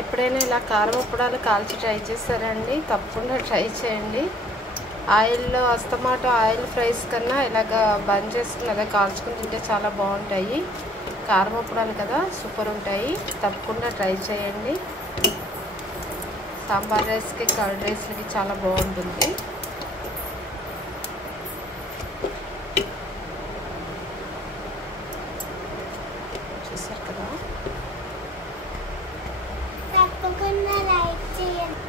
ఎప్పుడైనా ఇలా కారమప్పడాలు కాల్చి ట్రై చేస్తారండి? తప్పకుండా ట్రై చేయండి. ఆయిల్లో అస్తమాటు ఆయిల్ ఫ్రైస్ కన్నా ఇలాగా బంద్ చేసుకుని అలా కాల్చుకుని తింటే చాలా బాగుంటాయి. కారమప్పడాలు కదా, సూపర్ ఉంటాయి. తప్పకుండా ట్రై చేయండి. సాంబార్ రైస్కి, కర్డ్ రైస్లకి చాలా బాగుంటుంది. చూసారు కదా. తప్పకుండా లైక్ చేయండి.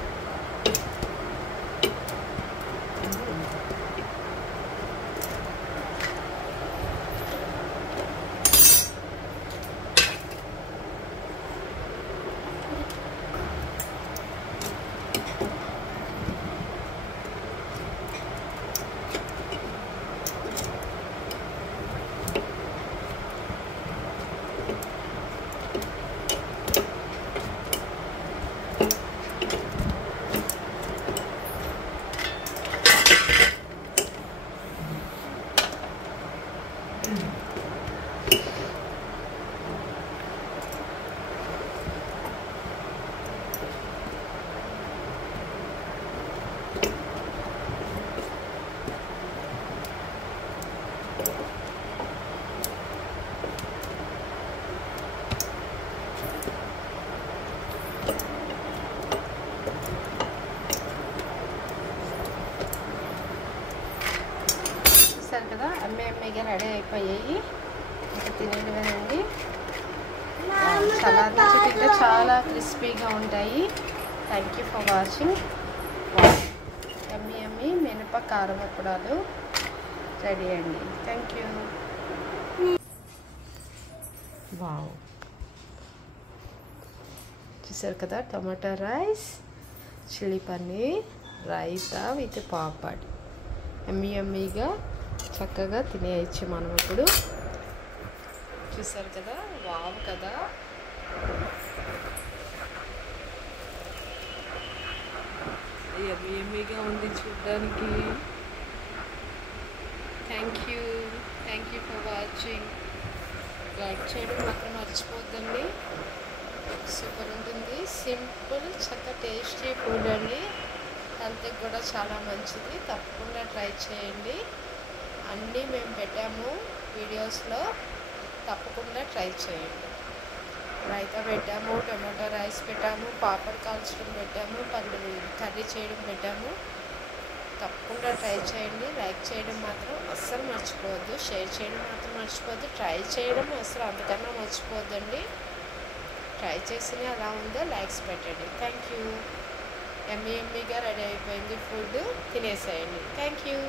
చూసారు కదా, ఎమ్మగా రెడీ అయిపోయాయి. ఇంకా తినేటివేనండి. సలాడ్ నుంచి తింటే చాలా క్రిస్పీగా ఉంటాయి. Thank you for watching. Yummy మినప కారమప్పడాలు రెడీ అండి. Thank you. వావ్, చూసారు కదా, tomato rice, chilli paneer, raita with papad. ఎమ్మీగా చక్కగా తినేయచ్చు మనం ఇప్పుడు. చూసారు కదా, వావ్ కదా. ఎమ్మీగా ఉంది చూడడానికి. Thank you for watching. Like చేయడం మాత్రం మర్చిపోద్దండి. సూపర్ ఉంటుంది. సింపుల్, చక్కగా టేస్టీ ఫుడ్ అండి. హెల్త్కి కూడా చాలా మంచిది. తప్పకుండా ట్రై చేయండి. అన్నీ మేము పెట్టాము వీడియోస్లో, తప్పకుండా ట్రై చేయండి. రైతా పెట్టాము, టమాటో రైస్ పెట్టాము, పాపడ్ కాల్చడం పెట్టాము, పన్నీర్ కర్రీ చేయడం పెట్టాము. తప్పకుండా ట్రై చేయండి. లైక్ చేయడం మాత్రం అస్సలు మర్చిపోవద్దు. షేర్ చేయడం మాత్రం మర్చిపోవద్దు. ట్రై చేయడం అసలు అంతకన్నా మర్చిపోవద్దండి. ట్రై చేసి అలా ఉందో లైక్స్ పెట్టండి. Thank you. ఎమ్మీగా రెడీ అయిపోయింది ఫుడ్. తినేసేయండి. Thank you.